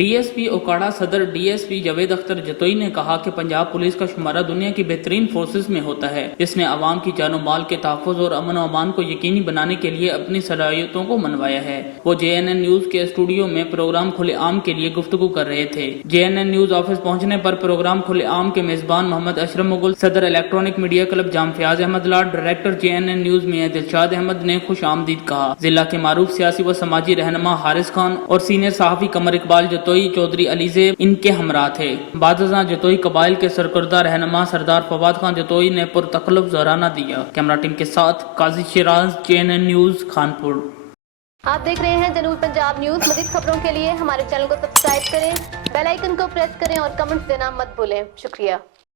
DSP Okara صدر DSP Javed Akhtar Jatoi نے کہا کہ پنجاب پولیس کا شمارہ دنیا کی بہترین فورسز میں ہوتا ہے، جس نے عوام کی جان و مال کے تحفظ اور امن و امان کو یقینی بنانے کے لیے اپنی صلاحیتوں کو منوایا ہے۔ وہ JNN نیوز کے اسٹوڈیو میں پروگرام کھلے عام کے لیے گفتگو کر رہے تھے۔ JNN نیوز آفس پہنچنے پر پروگرام کھلے عام کے میزبان محمد اشرف مغل، صدر electronic media club Jam Fayyaz Ahmad Lad, director JNN news Mian Dilshad Ahmad نے خوش آمدید کہا۔ ضلع کے معروف سیاسی و سماجی رہنما حارث خان اور سینئر صحافی قمر اقبال جتوئی، چودھری علی زیب ان کے ہمراہ تھے۔ بعد ازاں جتوئی قبائل کے سرکردہ رہنما سردار فواد خان جتوئی نے پرتکلف زہرانہ دیا۔ کیمرہ ٹیم کے ساتھ قاضی شیراز، JNN نیوز، خانپور۔ آپ دیکھ رہے ہیں جنوب پنجاب نیوز۔ مزید خبروں کے لیے ہمارے چینل کو سبسکرائب کریں، بیل آئیکن کو پریس کریں اور کمنٹس دینا مت بھولیں۔ شکریہ۔